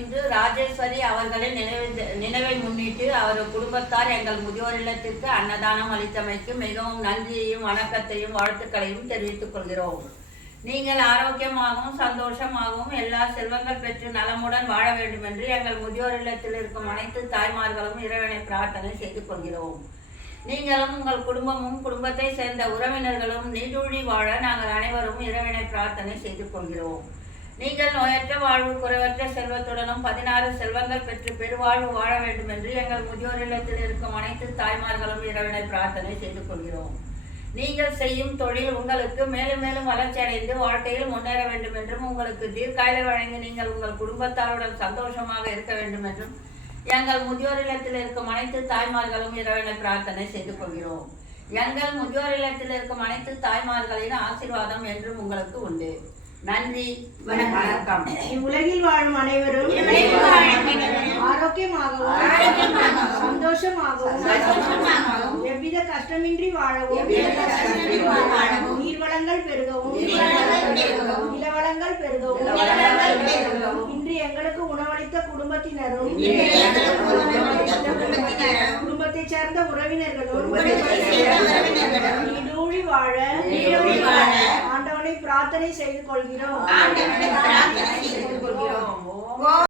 இன்று ராஜேஸ்வரி அவர்களின் நினைவை முன்னிட்டு அவர் குடும்பத்தார் எங்கள் முதியோர் இல்லத்திற்கு அன்னதானம் அளித்தமைக்கு மிகவும் நன்றியையும் வணக்கத்தையும் வாழ்த்துக்களையும் தெரிவித்துக் கொள்கிறோம். நீங்கள் ஆரோக்கியமாகவும் சந்தோஷமாகவும் எல்லா செல்வங்கள் பெற்று நலமுடன் வாழ வேண்டும் என்று எங்கள் முதியோர் இல்லத்தில் இருக்கும் அனைத்து தாய்மார்களும் இறைவனை பிரார்த்தனை செய்து கொள்கிறோம். நீங்களும் உங்கள் குடும்பமும் குடும்பத்தை சேர்ந்த உறவினர்களும் நீடூழி வாழ நாங்கள் அனைவரும் இறைவனை பிரார்த்தனை செய்து கொள்கிறோம். நீங்கள் நோயற்ற வாழ்வு, குறைவற்ற செல்வத்துடனும் 16 செல்வங்கள் பெற்று பெருவாழ்வு வாழ வேண்டும் என்று எங்கள் முதியோர் இல்லத்தில் இருக்கும் அனைத்து தாய்மார்களும் இறைவனை பிரார்த்தனை செய்து கொள்கிறோம். நீங்கள் செய்யும் தொழில் உங்களுக்கு மேலும் மேலும் வளர்ச்சி அடைந்து வாழ்க்கையில் முன்னேற வேண்டும் என்றும், உங்களுக்கு தீர்க்காயுளை வழங்கி நீங்கள் உங்கள் குடும்பத்தாருடன் சந்தோஷமாக இருக்க வேண்டும் என்றும் எங்கள் முதியோர் இல்லத்தில் இருக்கும் அனைத்து தாய்மார்களும் இறைவனை பிரார்த்தனை செய்து கொள்கிறோம். எங்கள் முதியோர் இல்லத்தில் இருக்கும் அனைத்து தாய்மார்களின் ஆசீர்வாதம் என்றும் உங்களுக்கு உண்டு. நன்றி, வணக்கம். இவ்வுலகில் வாழும் அனைவரும் ஆரோக்கியமாகவும் சந்தோஷமாகவும் எவ்வித கஷ்டமின்றி வாழவும், நீர்வளங்கள் பெருகவும் நிலவளங்கள் பெருகவும் இன்று எங்களுக்கு உணவளித்த குடும்பத்தினரும் குடும்பத்தை சேர்ந்த உறவினர்களும் நீடூழி வாழ ஆண்டவனை பிரார்த்தனை செய்து கொள்கிறோம்.